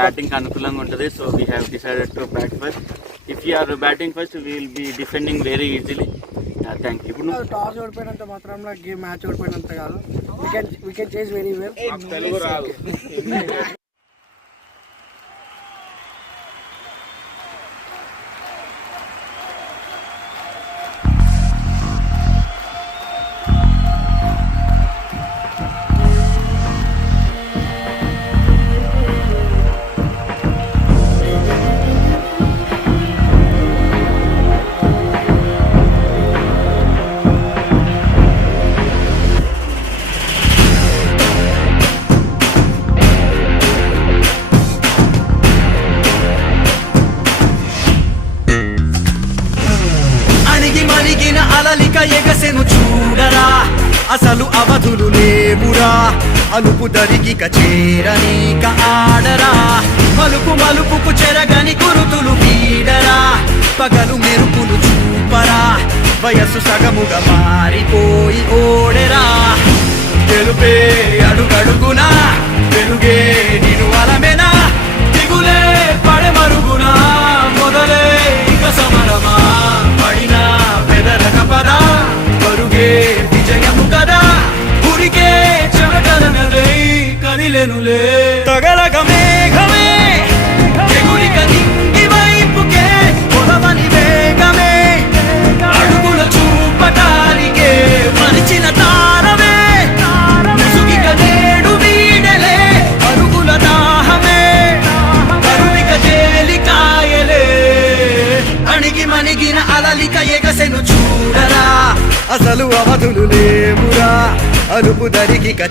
Batting అనుకూలంగా ఉంటుంది. So we have decided to bat first. If you are batting first we will be defending very easily. Thank you. ఇప్పుడు toss ఓడిపోయినంత మాత్రంలో game match ఓడిపోయినంత కాదు. We can chase very well. Telugu రాదు. అలలిక ఎగసెను చూడరా, అసలు అవధులు లేవురా, అలుపు దరికిక చేరనీక ఆడరా, మలుపు మలుపుకు చెరగని గురుతులు వీడరా, పగలు మెరుపులు చూపరా, వయస్సు సగముగా మారిపోయి ఓడెరా, గెలుపే అడుగడుగునా, వెలుగే నిను అలమెనా, దిగులే పడమరుగునా, మొదలే ఇక సమరమా, పడినా పెదరక పదా, పరుగే విజయము కదా, ఉరికే చెమటలనలే కదిలెనులే, తగలగ మేఘమే ఎగురిక నింగి వైపుకే, పొలవని వేగమే అడుగుల చూపటానికే, మరిచిన తారమే ముసుగిక నేడు వీడలే, అరుగుల దాహమే కరువిక తేలికాయలే, అణిగి మణిగిన అలలిక ఎగసెను చూడరా, అసలు అవధులు లేవురా, అలుపు దరికిక